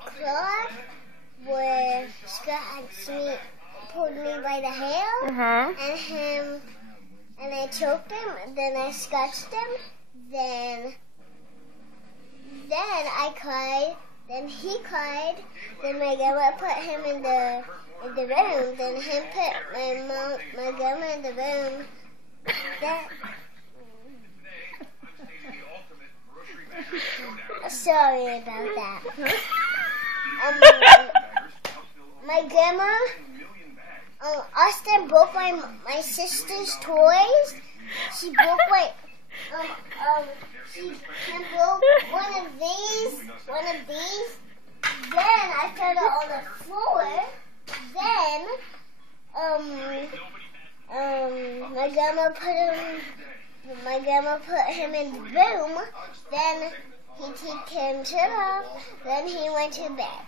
o'clock where Scott pulled me by the hair, and I choked him, and then I scratched him, then I cried, then he cried, then my grandma put him in the room, then him put my grandma in the room. Sorry about that. My grandma, Austin broke my sister's toys. She broke she broke one of these. Then I put it on the floor. Then my grandma put him in the room. Then he took himself off. Then he went to bed.